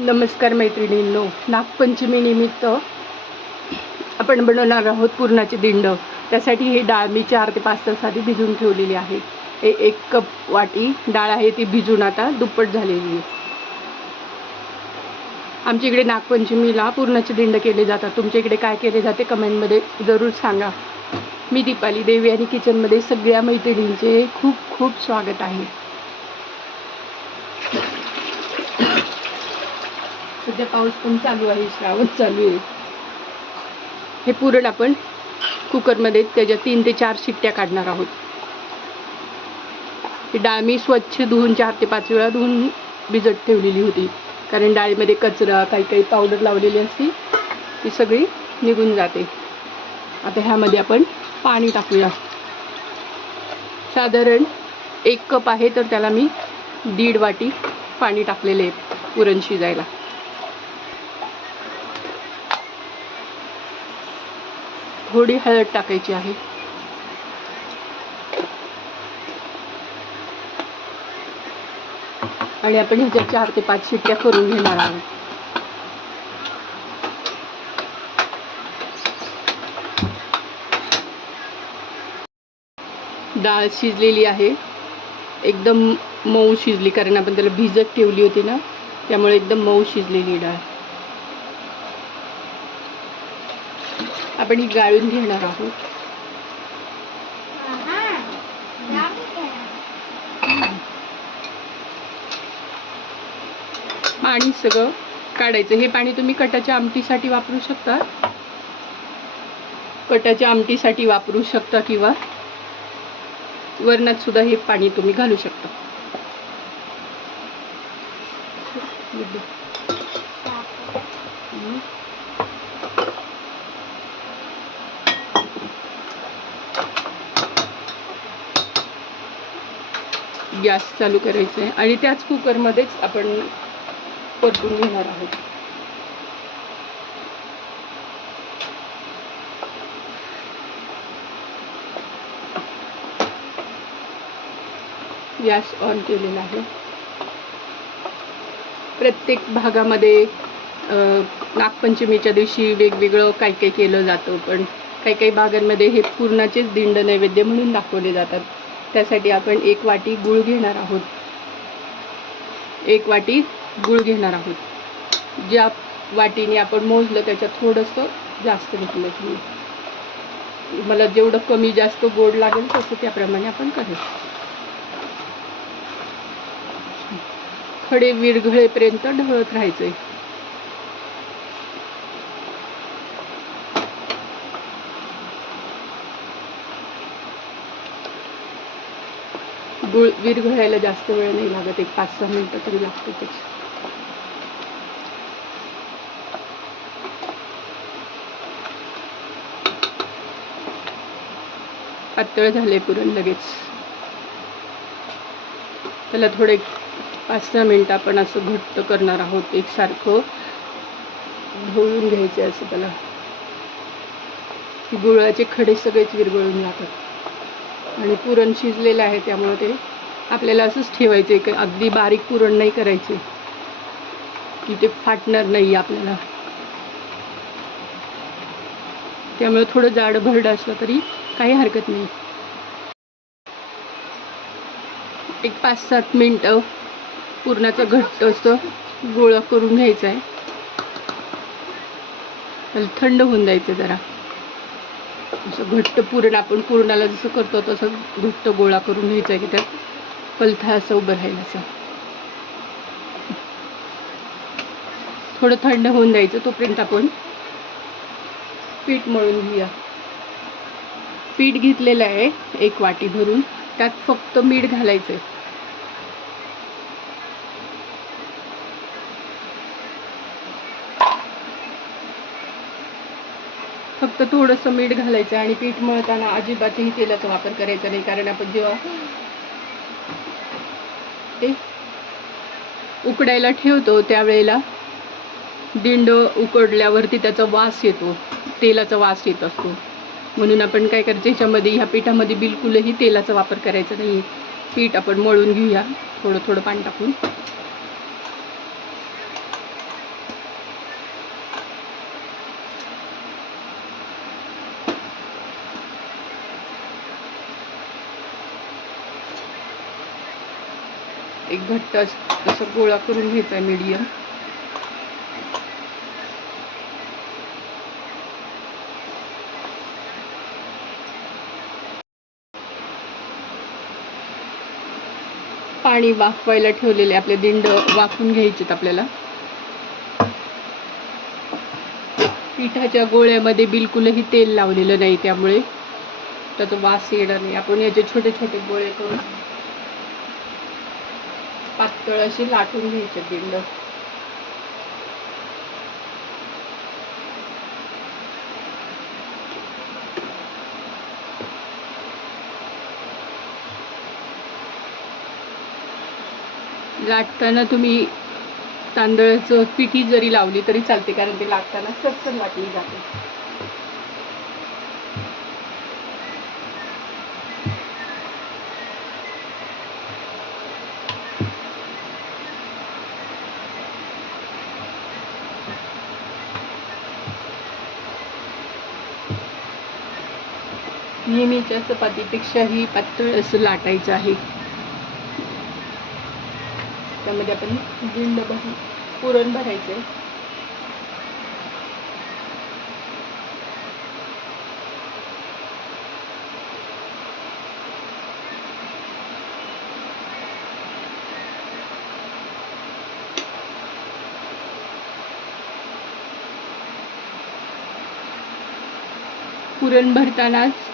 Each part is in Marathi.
नमस्कार मैत्रिणींनो नागपंचमीनिमित्त आपण बनवणार आहोत पुरणाचे दिंड. त्यासाठी ही डाळ मी चार ते पाच तास आधी भिजून ठेवलेली आहे. हे एक कप वाटी डाळ आहे ती भिजून आता दुप्पट झालेली आहे. आमच्या इकडे नागपंचमीला पुरणाचे दिंड केले जातात. तुमच्या इकडे काय केले जाते कमेंटमध्ये जरूर सांगा. मी दीपाली देवी आणि किचनमध्ये सगळ्या मैत्रिणींचे खूप खूप स्वागत आहे. सध्या पाऊस पण चालू आहे श्रावण चालू आहे. हे पुरण आपण कुकरमध्ये त्याच्या तीन ते चार शिट्ट्या काढणार आहोत. ही डाळ मी स्वच्छ धुवून चार ते पाच वेळा धुवून भिजत ठेवलेली होती. कारण डाळीमध्ये कचरा काही काही पावडर लावलेली असते ती सगळी निघून जाते. आता ह्यामध्ये आपण पाणी टाकूया. साधारण एक कप आहे तर त्याला मी दीड वाटी पाणी टाकलेले आहे पुरण शिजायला. थोडी हळद टाकायची आहे. आणि आपण ह्याच्या चार ते पाच शिट्ट्या करून घेणार आहोत. डाळ शिजलेली आहे. एकदम मऊ शिजली कारण आपण त्याला भिजत ठेवली होती ना त्यामुळे एकदम मऊ शिजलेली डाळ. आपण ही गाळून घेणार आहोत. पाणी सगळं काढायचं. हे पाणी तुम्ही कटाच्या आमटीसाठी वापरू शकता. कटाच्या आमटीसाठी वापरू शकता किंवा वरणात सुद्धा हे पाणी तुम्ही घालू शकता. गॅस चालू करायचा आहे आणि त्याच कुकरमध्येच आपण परतून घेणार आहोत. गॅस ऑन केलेला आहे. प्रत्येक भागामध्ये नागपंचमीच्या दिवशी वेगवेगळं काही काही केलं जातं पण काही काही भागांमध्ये हे पूर्णाचेच दिंड नैवेद्य म्हणून दाखवले जातात. त्यासाठी आपण एक वाटी गूळ घेणार आहोत. एक वाटी गूळ घेणार आहोत. ज्या वाटीने आपण मोजलं त्याच्यात थोडंसं जास्त घेतलं तुम्ही. मला जेवढं कमी जास्त गोड लागेल तसं त्याप्रमाणे आपण करू खडे विरघळेपर्यंत ढळत आहे गुळ विरघळायला जास्त वेळ नाही लागत. एक पाच सहा मिनटं तरी लागतातच पातळ झाले पुरण लगेच. त्याला थोडे पाच सहा मिनटं आपण असं घट्ट करणार आहोत. एकसारखं ढवळून घ्यायचे असं त्याला. गुळाचे खडे सगळेच विरघळून जातात. आणि पुरण शिजलेलं आहे त्यामुळे ते आपल्याला असंच ठेवायचं आहे अगदी बारीक पुरण नाही करायचे. की ते फाटणार नाही आपल्याला. त्यामुळे थोडं जाड भरड असलं तरी काही हरकत नाही. एक पाच सात मिनटं पुरणाचं घट्ट असं गोळा करून घ्यायचा आहे. थंड होऊन जायचं जरा. असं घट्ट पुरण आपण पुरणाला जसं करतो तसं घट्ट गोळा करून घ्यायचा आहे की त्यात पलथा असं उभं राहील असं थोडं थंड होऊन द्यायचं तोपर्यंत आपण पीठ मळून घेऊया. पीठ घेतलेलं आहे एक वाटी भरून. त्यात फक्त मीठ घालायचं आहे फक्त थोडंसं मीठ घालायचं आणि पीठ मळताना अजिबातही तेलाचा वापर करायचा नाही कारण आपण जेव्हा ते उकडायला ठेवतो त्यावेळेला दिंड उकडल्यावरती त्याचा वास येतो तेलाचा वास येत असतो. म्हणून आपण काय करायचं ह्याच्यामध्ये ह्या पिठामध्ये बिलकुलही तेलाचा वापर करायचा नाही पीठ आपण मळून घेऊया थोडं थोडं पाणी टाकून. एक घट्ट अस- असं गोळा करून घ्यायचा आहे मीडियम पाणी वाफवायला ठेवलेले आपले दिंड वाफून घ्यायचेत आपल्याला. पिठाच्या गोळ्यामध्ये बिलकुलही तेल लावलेलं नाही त्यामुळे. त्याचा वास येणार नाही. आपण याचे छोटे छोटे गोळे करून पातळ असे लाटून घ्यायचे बिंड. लाटताना तुम्ही तांदळाचं पिठी जरी लावली तरी चालते कारण ते लाटताना सटसट लाटली जाते. नेहमीच्या चपातीपेक्षाही पातळ असं लाटायचं आहे. त्यामध्ये आपण दिंड भर पुरण भरायचं आहे. पुरण भरतानाच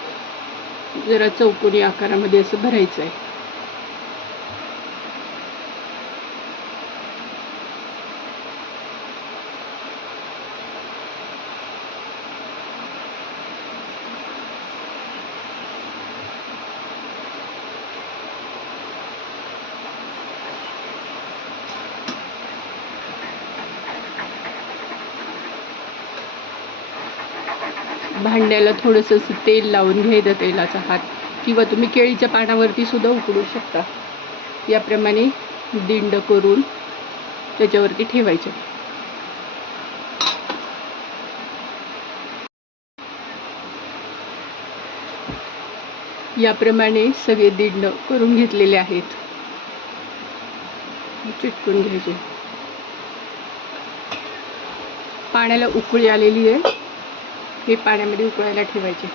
जरा चौकोनी आकारामध्ये असं भरायचं आहे भांड्याला थोडंसं असं तेल लावून घ्यायचं तेलाचा हात. किंवा तुम्ही केळीच्या पानावरती सुद्धा उकडू शकता. याप्रमाणे दिंड करून त्याच्यावरती ठेवायचे. याप्रमाणे सगळे दिंड करून घेतलेले आहेत. चिटकून घ्यायचे. पाण्याला उकळी आलेली आहे. हे पाण्यामध्ये उकळायला ठेवायचे.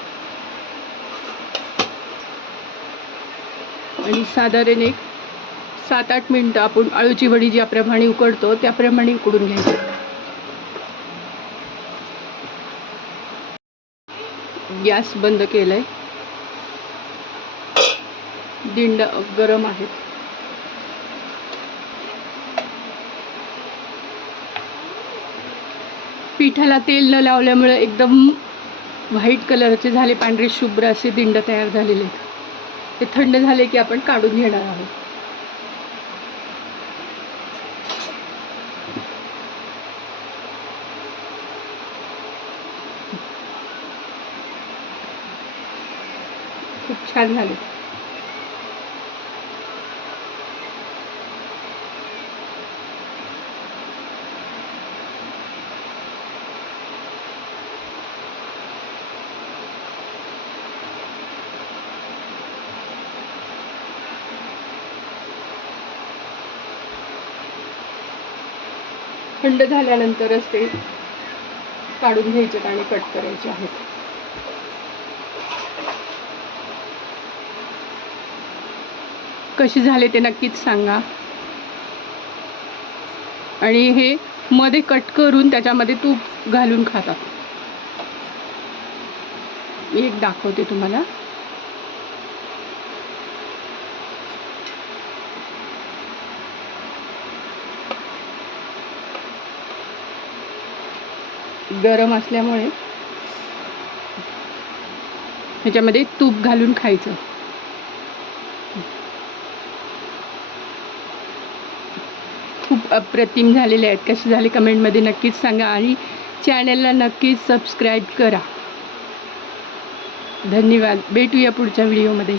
आणि साधारण एक सात आठ मिनटं आपण आळूची वडी ज्याप्रमाणे उकडतो त्याप्रमाणे उकडून घ्यायची. गॅस बंद केलाय. दिंड गरम आहेत. पिठाला तेल न लावल्यामुळे एकदम व्हाईट कलरचे झाले पांढरे शुभ्र असे दिंड तयार झालेले आहेत. ते थंड झाले की आपण काढून घेणार आहोत. खूप छान झाले. थंड झाल्यानंतरच ते काढून घ्यायचे आणि कट करायचे आहेत. कसे झाले ते नक्कीच सांगा. आणि हे मध्ये कट करून त्याच्यामध्ये तूप घालून खातात मी एक दाखवते तुम्हाला. गरम असल्यामुळे ह्याच्यामध्ये तूप घालून खायचं. खूप अप्रतिम झालेले आहेत. कसे झाले कमेंटमध्ये नक्कीच सांगा आणि चॅनलला नक्कीच सबस्क्राईब करा. धन्यवाद. भेटूया पुढच्या व्हिडिओमध्ये.